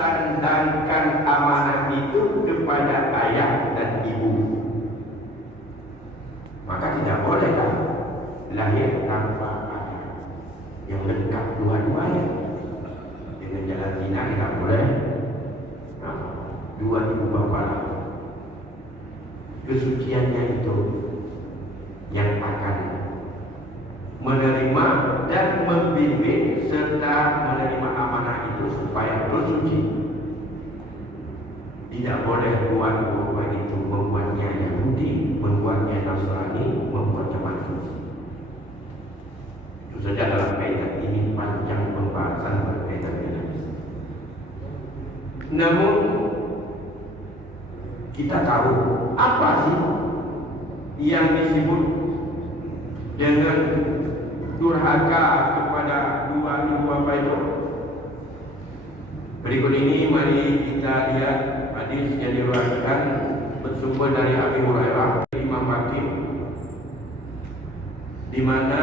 disandarkan amanah itu kepada ayah dan ibu, maka tidak boleh lahir tanpa ayah yang lengkap dua-duanya. Dengan jalan zina tidak boleh. Dua ibu bapa kesuciannya itu yang akan menerima dan membimbing serta menerima amanah itu supaya bersuci. Tidak boleh dua ibu bapa itu membuatnya Yahudi, membuatnya Nasrani, membuatnya Majusi. Itu saja dalam kaitan ini panjang pembahasan berkaitan dengan ini. Namun kita tahu apa sih yang disebut dengan durhaka kepada dua ibu bapa itu. Berikut ini mari kita lihat hadis yang diriwayatkan bersumber dari Abi Hurairah, Imam Hakim, di mana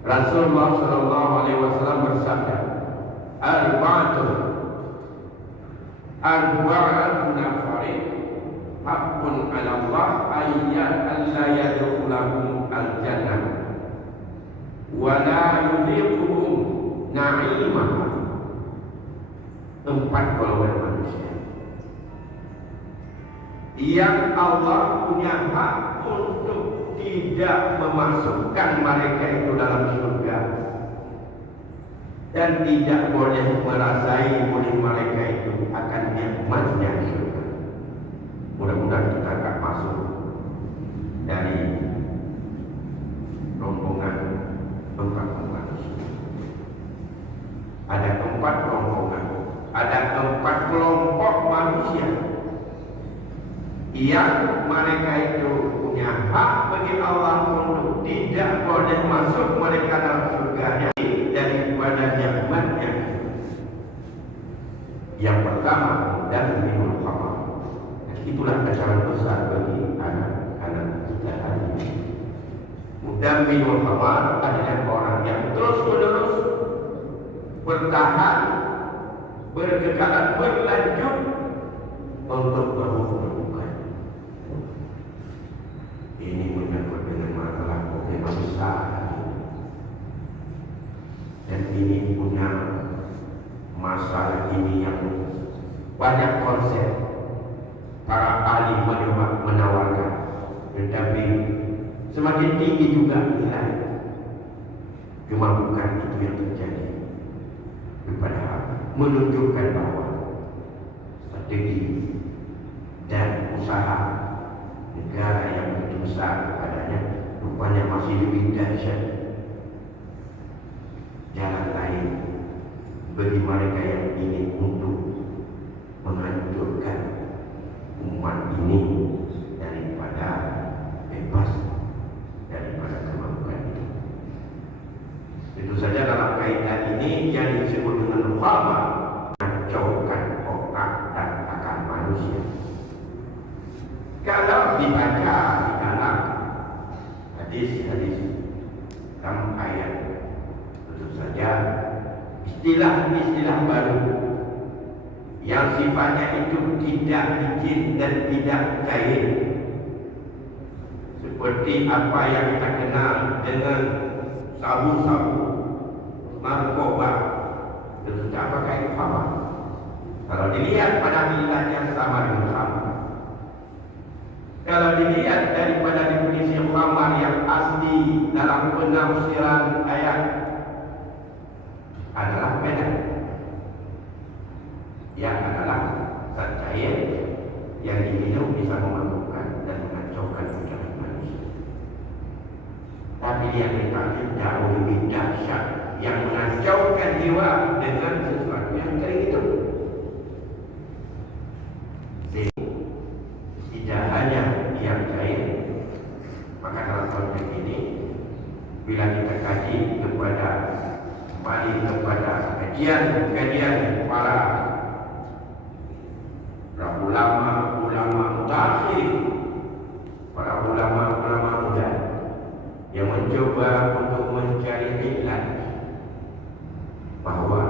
Rasulullah Shallallahu Alaihi Wasallam bersabda, arba'atun nafarin haqqun 'ala Allah alla yadkhulahum al-jannah wa la yudhiquhum na'imah. 4 golongan manusia yang Allah punya hak untuk tidak memasukkan mereka itu dalam surga dan tidak boleh merasai oleh mereka itu akan nikmatnya surga. Mudah-mudahan kita akan masuk dari rombongan 4 manusia. Ada 4 rombongan, ada 4 kelompok manusia yang mereka itu punya hak bagi Allah untuk tidak boleh masuk mereka dalam surganya daripada nikmatnya. Yang pertama, dan minul khamar. Itulah acara besar bagi anak-anak kita hari ini. Dan minul khamar adalah orang yang terus-menerus bertahan, berkekalan, berlanjut untuk berhubungan. Ini menyangkut dengan masalah problem besar. Dan ini punya masalah ini yang banyak konsep para ahli menawarkan, tetapi semakin tinggi juga nilai kemabukan itu yang terjadi kepada menunjukkan bahwa strategi dan usaha negara yang begitu besar kepadanya rupanya masih lebih dahsyat jalan lain bagi mereka yang ingin untuk menghancurkan umat ini daripada bebas daripada kemampuan itu. Itu saja dalam kaitan ini yang disebut dengan khamar, mengacaukan otak dan akal manusia. Kalau dibaca di dalam hadis-hadis dalam ayat, tentu saja istilah-istilah baru yang sifatnya itu tidak izin dan tidak cair, seperti apa yang kita kenal dengan sabu-sabu, narkoba, tentu saja apakah itu khamar? Kalau dilihat pada nilainya sama dengan khamar. Kalau dilihat daripada definisi khamar yang asli dalam penafsiran ayat adalah beda, yang adalah zat cair yang diminum bisa memabukkan dan mengacaukan pikiran manusia. Tapi yang dimaksud jauh lebih dahsyat, yang mengacaukan jiwa dengan sesuatu yang kering itu. Tidak hanya yang cair, maka dalam konteks ini bila kita kaji kepada kembali kepada kajian para ulama mutakhir, para ulama muda yang mencoba untuk mencari ilmu bahwa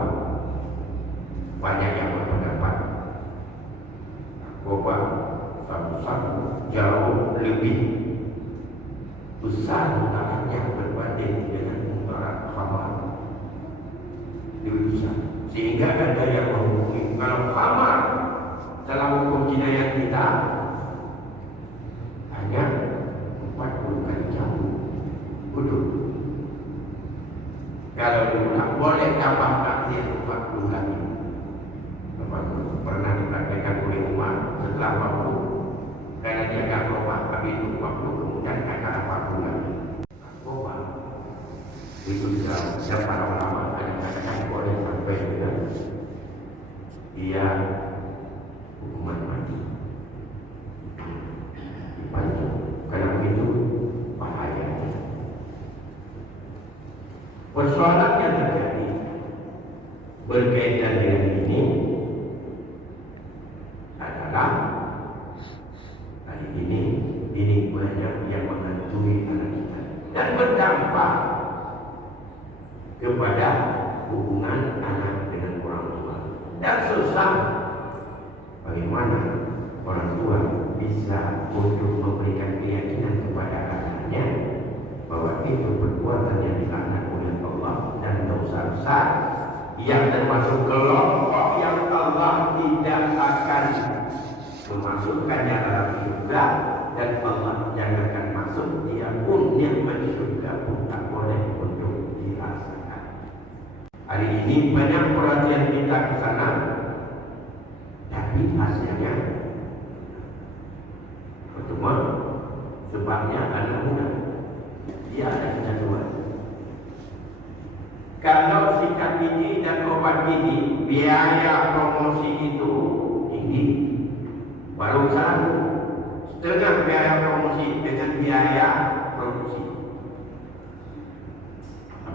lebih besar mutaratnya berbanding dengan mutarat khamar. Lebih besar. Sehingga ada yang menghukumi kalau khamar dalam hukum jinayat kita hanya 40 kali cambuk hudud. Kalau diulang boleh tambah takhir 40 kali. Pernah dipraktikkan oleh Umar setelah waktu karena dia agak berubah habis itu waktu kemudian akan 40 kali. Narkoba itu sudah para ulama kadang-kadang boleh sampai dengan dia hukuman mati dipancung karena begitu bahayanya. Persoalan yang terjadi berkaitan dengan ini adalah hari ini banyak yang menghantui anak kita dan berdampak kepada hubungan anak dengan orang tua dan susah bagaimana orang tua bisa untuk memberikan keyakinan kepada anaknya bahwa itu perbuatan yang dilaknat oleh Allah dan dosa besar yang termasuk kelompok yang Allah tidak akan memasukkannya dalam surga dan Allah jangankan masuk dia pun yang surga pun tak boleh untuk dirasakan. Hari ini banyak perhatian kita ke sana, tapi hasilnya percuma. Sebabnya adalah mudah, dia ada kecanduan. Kalau sikat gigi dan obat gigi biaya promosi itu tinggi, baru satu setengah biaya promosi dengan biaya produksi.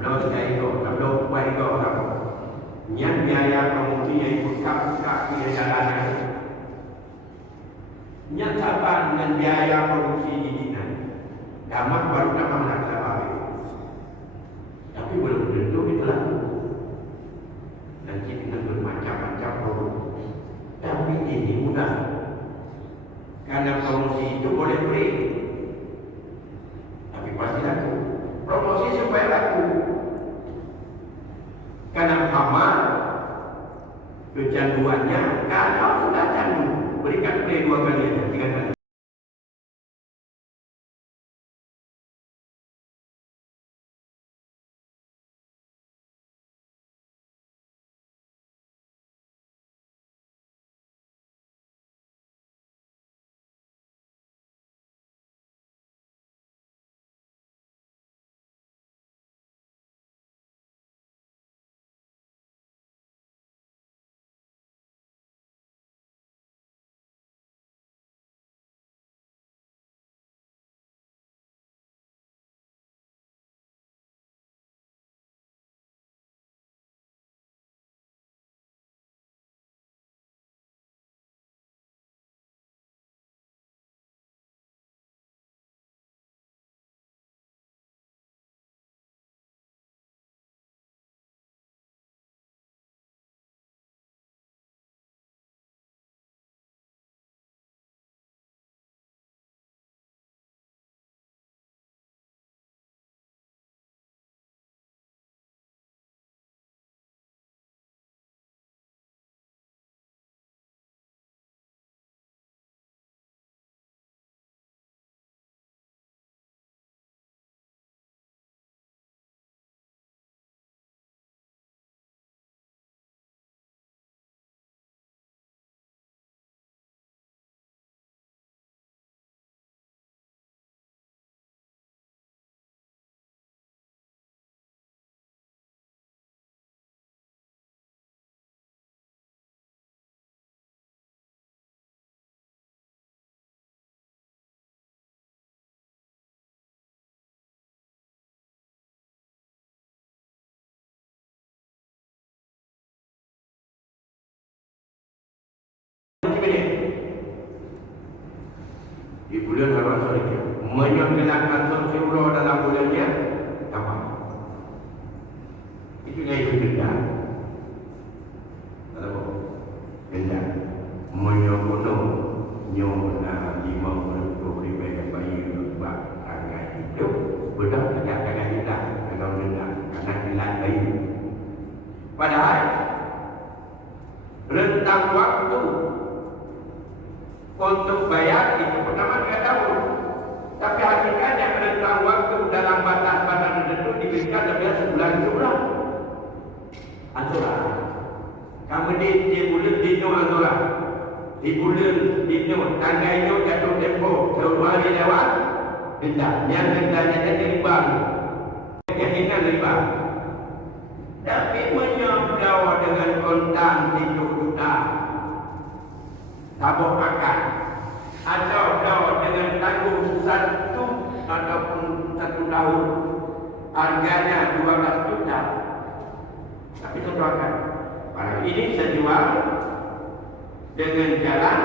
Kalau saya itu, kalau upah itu apa? Yang biaya promosi yang ikut kap biaya jalanan, yang sama dengan biaya produksi giginan, damat baru dapat nak dapat. Tapi belum tentu itu laku. Nanti kita bermacam-macam produk. Tapi ini mudah. Karena promosi itu boleh beri. Tapi pasti laku. Promosi supaya laku. Karena khamar kecanduannya kalau sudah candu berikan play 2 kali aja, 3 kali. Di bulan Ramadan ini menyempilkan Rasulullah dalam bulannya apa? Itu yang denda. Kalau denda menyokono nyom 5 ribu bayi rentang waktu untuk bayar itu pertama 3 tahun. Tapi hakikatnya rentang waktu dalam batas-batas tertentu diberikan lebih sebulan. Antura. Kemudian di bulan dino antura. Di bulan dino tangga itu jatuh tempo 2 hari lewat denda. Yang dendanya jadi riba. Yang ini riba. Tapi menyoblau dengan kontan 7 juta. Tabung makan. Atau dengan tanggung 1 ataupun 1 tahun. Harganya 12 juta. Tapi contohkan, barang ini saya jual dengan jalan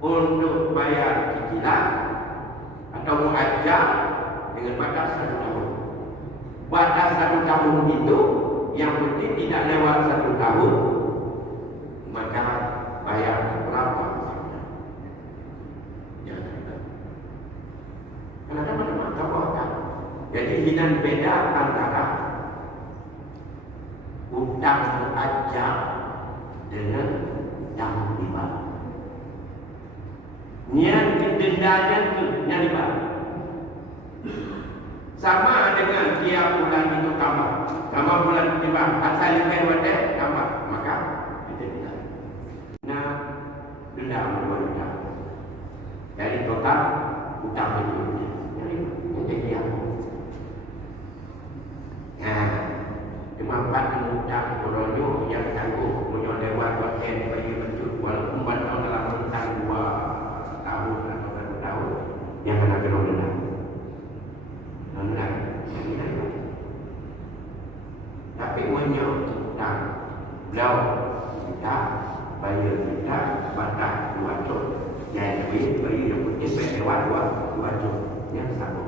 untuk bayar cicilan atau muajjal dengan batas 1 tahun. Batas 1 tahun itu yang penting tidak lewat 1 tahun, maka bayar berapa? Karena teman-teman kawan, jadi hinan beda antara utang muajjal dengan utang riba. Niat dendanya itu riba. Sama dengan tiap bulan itu tambah. Sama bulan riba asal lebih wadah tambah, maka kita tidak. Nah, denda berwajib. Dari total utang itu jadi yang kemampuan utang koronyo yang tangguh punya lewat wakil bagi bentuk walaupun bantuan dalam rentang 2 tahun atau 1 tahun yang kena denda. Tapi punya utang beliau kita bayar kita batas 2 tahun yang beri yang putih lewat 2 tahun yang sama.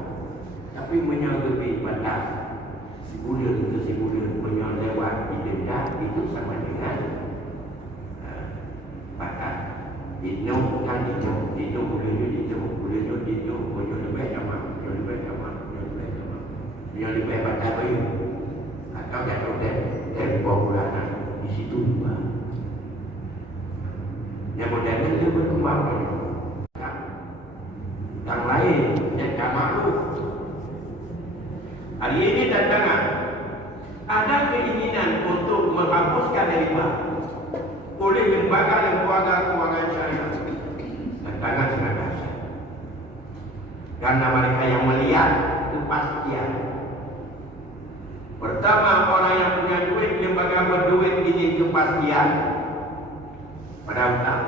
Tapi menyeluruhi batas sebulan ke sebulan menyelewat denda itu sama dengan batas dino kan dino bulan lebih sama lebih batas bayu atau jatuh tempo bulanan di situ juga. Yang modern itu berkembang yang lain yang tak mahu. Hari ini tantangan ada keinginan untuk menghapuskan riba oleh lembaga keuangan syariah. Tantangan sangat dahsyat karena mereka yang melihat kepastian. Pertama, orang yang punya duit, lembaga berduit ingin kepastian pada utang.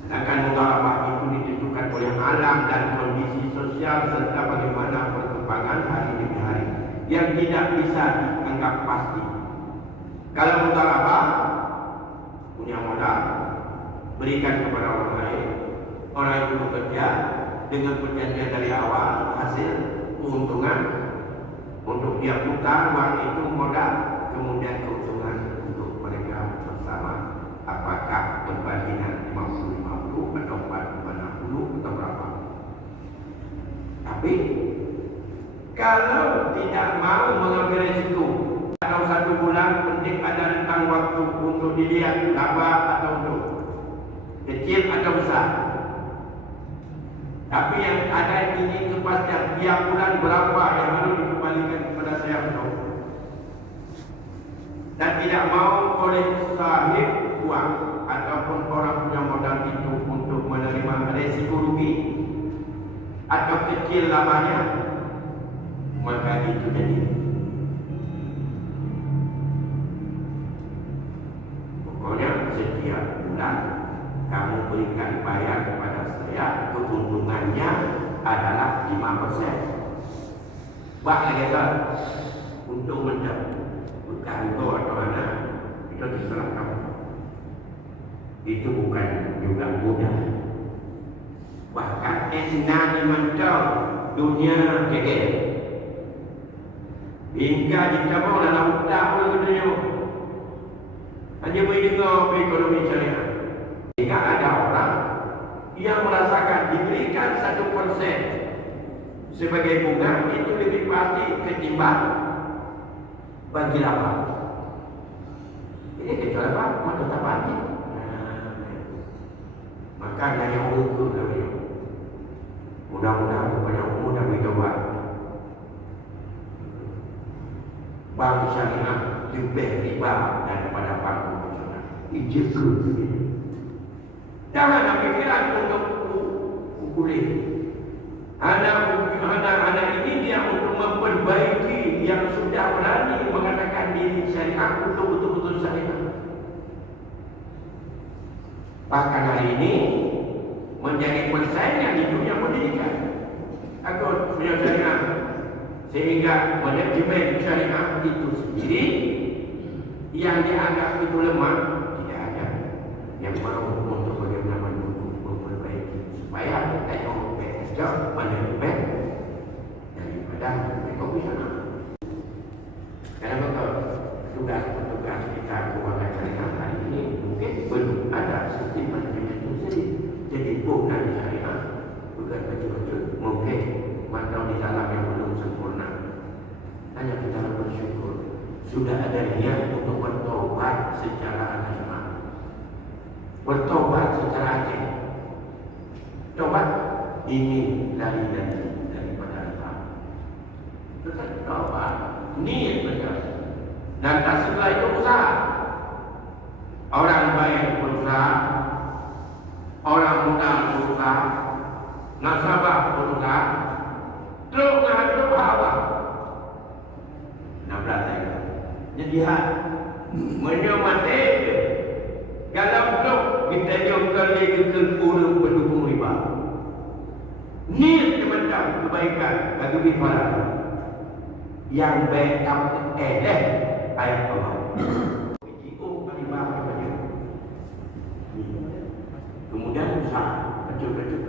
Sedangkan mudharabah itu ditentukan oleh alam dan kondisi sosial serta bagaimana perkembangan hari demi hari yang tidak bisa dianggap pasti. Kalau mudharabah punya modal, berikan kepada orang lain, orang itu bekerja dengan perjanjian dari awal hasil keuntungan untuk dia putar uang itu modal, kemudian keuntungan untuk mereka bersama. Apakah pembagian 50-50 atau 40-60 atau berapa? Tapi kalau tidak mau mengambil risiko atau 1 bulan penting ada rentang waktu untuk dilihat laba atau untung, kecil atau besar. Tapi yang ada ini kepastian tiap bulan berapa yang harus dikembalikan kepada saya betul. Dan tidak mau oleh sahib uang ataupun orang punya modal itu untuk menerima resiko rugi atau kecil labanya, maka itu jadi. Pokoknya setiap bulan kamu berikan bayar kepada saya, keuntungannya adalah 5%. Bah lagi tak untuk mendapat bukan itu atau anak itu terserah kamu. Itu bukan juga mudah. Bahkan enak dimantau dunia geger. Hingga jika mau dalam utang oleh dunia hanya mendengar ekonomi syariah. Jika ada orang yang merasakan diberikan 1% sebagai bunga, itu lebih pasti ketimbang bagi laba. kecuali apa? Maka tak wajib. Maka yang ukur namanya. Mudah-mudahan kepada umum dan berdoa. Bang syariah lebih riba daripada bangku syariah. Ijaku. Jangan nak fikiran untuk kulit. Anak ini dia untuk memperbaiki yang sudah berani mengatakan diri syariah untuk betul-betul syariah. Bahkan hari ini menjadi persaingan di dunia pendidikan. Aku punya syariah sehingga manajemen syariah itu sendiri yang dianggap itu lemah tidak ada yang mau untuk bagaimana memperbaiki supaya teknologi manajemen daripada ekonomi. Karena betul tugas-tugas kita keuangan syariah hari ini mungkin belum ada sistem manajemen itu sendiri. Jadi bukan syariah bukan betul-betul mungkin mantau di dalam yang belum sempurna. Hanya kita bersyukur sudah ada niat untuk bertobat secara nasional, bertobat secara aceh. Tobat ini daripada apa? Tetap tobat niat mereka. Dan tak setelah itu usaha. Orang baik berusaha, orang muda berusaha, nasabah berusaha, terus menghadap apa? Nak belajar. Jadi menyemati kalau belum kita jauhkan dia ke kurung pendukung riba. Niat memandang kebaikan bagi bimbara yang baik ayat Allah. Kemudian usaha betul-betul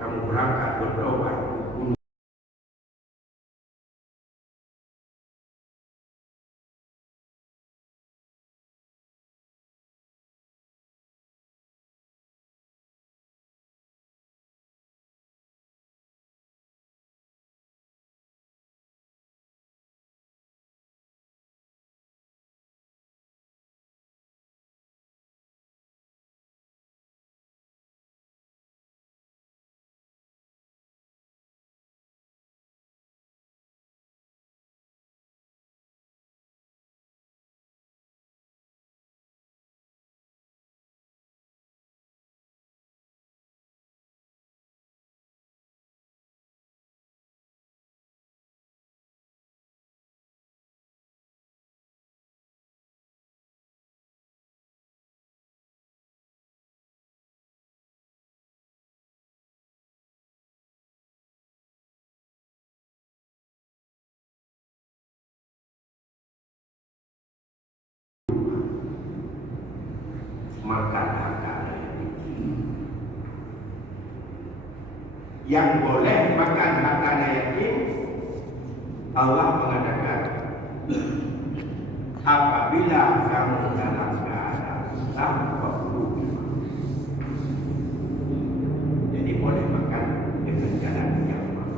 kamu berangkat bertobat. Makan harta yang boleh makan harta yatim, Allah mengatakan apabila kamu dalam keadaan tanpa perlu, jadi boleh makan dengan jalan yang mana.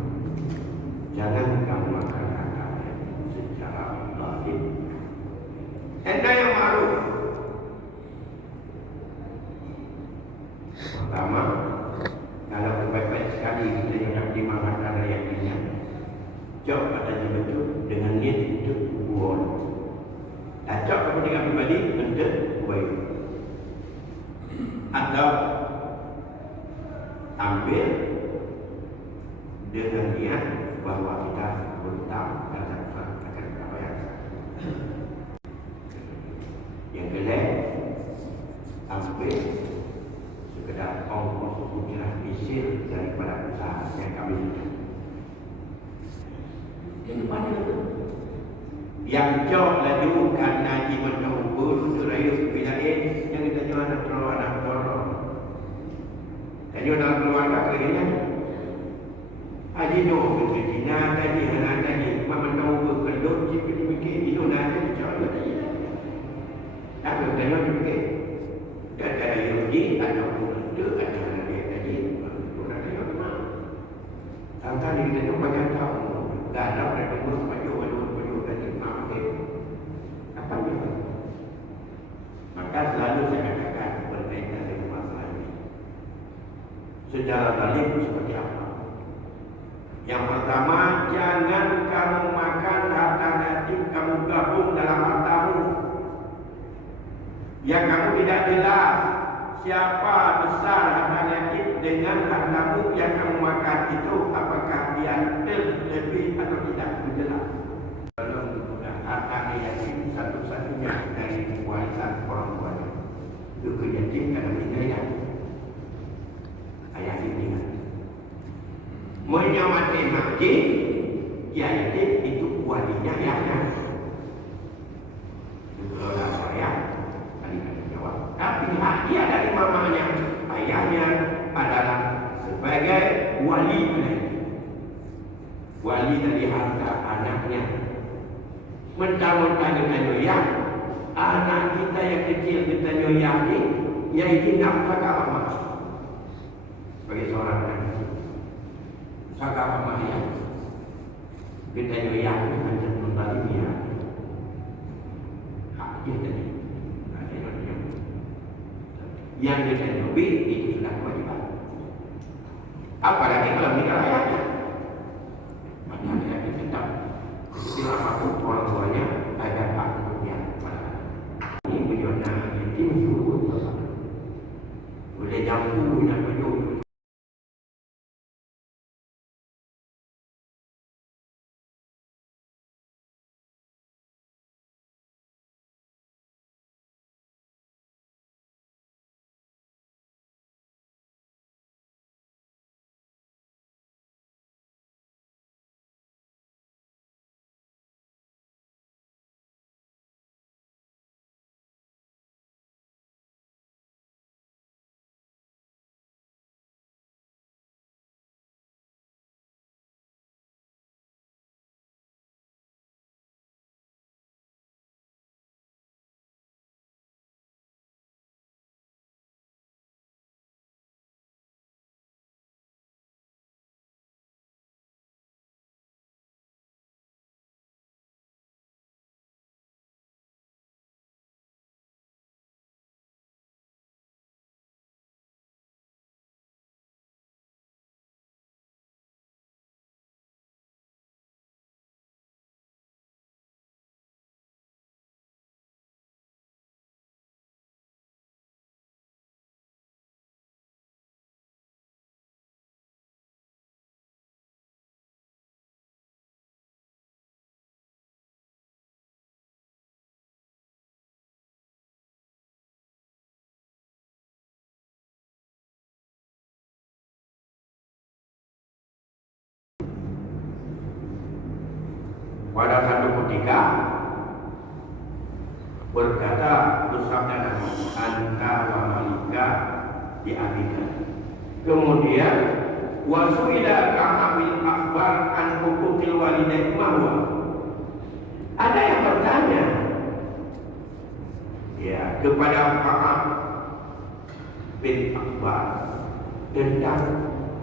Jangan kamu makan harta yatim secara zahir. Anda yang ma'ruf. Pertama, kalau baik-baik sekali kita yang nak dimakan ada yang lainnya, jawab pada betul dengan niat untuk buat. Cok kepentingan pribadi untuk kebaikan, atau ambil dengan niat bahwa kita berhutang dan akan bayar. Yang kedua, ambil sekedar ongkos ujian hasil daripada usaha yang kami lakukan. Jadi mana itu? Yang jauh laju karena di menunggu surayu bilain yang kita jual anak tolong. Tadi orang keluarga kerjanya. Aji no kerjina tadi anak tadi menunggu kedut dipikir itu nanti dijual tadi. Tapi tadi dipikir. Ada yogi, ada itu, ada dia tadi. Orang dia kenal. Tentang dia itu banyak tahu. Dah ada mereka pun baju tadi maafkan. Apa dia? Maka selalu saya katakan berkaitan dengan masalah ini. Secara dalil seperti apa? Yang pertama, jangan kamu makan harta yatim, kamu gabung dalam hartamu. Yang kamu tidak jelas siapa besar harta yatim dengan hartamu yang kamu makan itu, apakah dia lebih atau tidak jelas. Kalau harta yatim satu-satunya dari warisan orang tuanya, itu yatim karena meninggal ya. Ayah yatim menyamati haji, ya yatim itu walinya ayahnya. Itu kalau saya tapi hak dia dari mamanya, ayahnya adalah sebagai wali wali dari harta anaknya. Mentah-mentah kita nyoyak anak kita yang kecil kita nyoyak ni, yaitu nafkah apa? Sebagai seorang anak kecil, nafkah apa ya? Kita nyoyak ni hanya mentalimi hak dia tadi. Yang dia nyobi itu sudah kewajiban. Apalagi kalau meninggal ayahnya, maka dia tetap siapapun orang tuanya ada hak untuknya. Ini bagaimana yatim suruh boleh jam dulu dan penuh. Pada satu ketika berkata bersabda Nabi anta wa malika di abika. Kemudian wasuila ka'abil akbar an hukukil walidain mahwa. Ada yang bertanya ya kepada Ka'ab bin Akbar tentang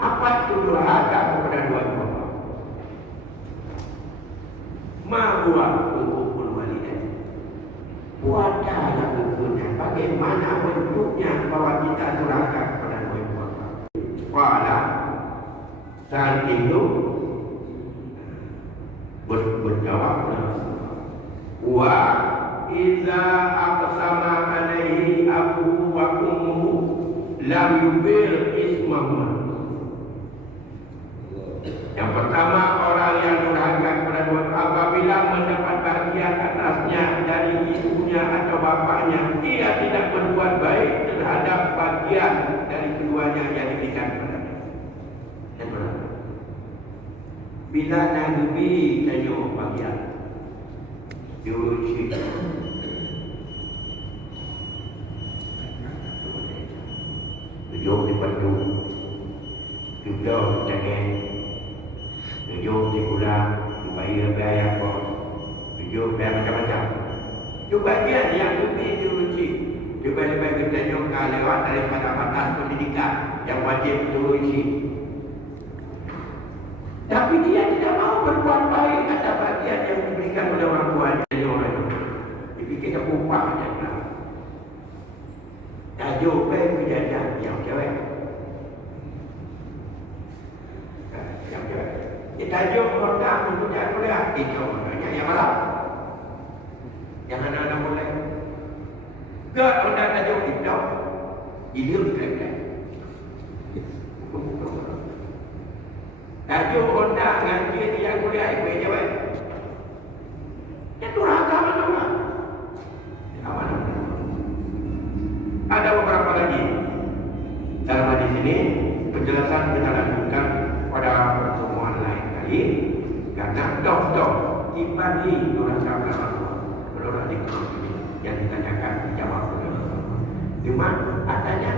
apa itu durhaka kepada dua bapa. Mahwa hukukul walidain. Wadalah hukumnya, bagaimana bentuknya bahwa kita durhaka kepada dua bapa. Pada saat itu berjawab wa iza aqsama alaihi abuhu wa ummuhu lam yubil ismahu. Yang pertama, orang yang durhaka kepada dua apabila mendapat bahagian atasnya dari ibunya atau bapaknya, ia tidak berbuat baik terhadap bagian dari keduanya yang diberikan kepadanya. Bila Nabi tanya bagian diuji tujuh di padu juga jangan tujuh di gula bayar bayar kos tujuh bayar macam-macam itu bagian yang lebih diuji. Juga lebih kita juga lewat daripada batas pendidikan yang wajib diuji. Tapi dia tidak mau berbuat baik atas bagian yang diberikan oleh orang tuanya. Jadi kita upahnya. Tajuk baik kejadian yang cewek. Yang cewek. Tajuk orang untuk jangan kuliah. Itu orangnya yang malam. Yang anak-anak boleh. Ke orang tajuk itu. Dia berkata. Tajuk Honda ngaji dia kuliah ibu cewek. Itu raka mana? Ada beberapa lagi dalam hadis ini penjelasan kita lanjutkan pada pertemuan lain kali karena doktor dibanding durhaka menurut hadis ini yang ditanyakan dijawab oleh Cuma katanya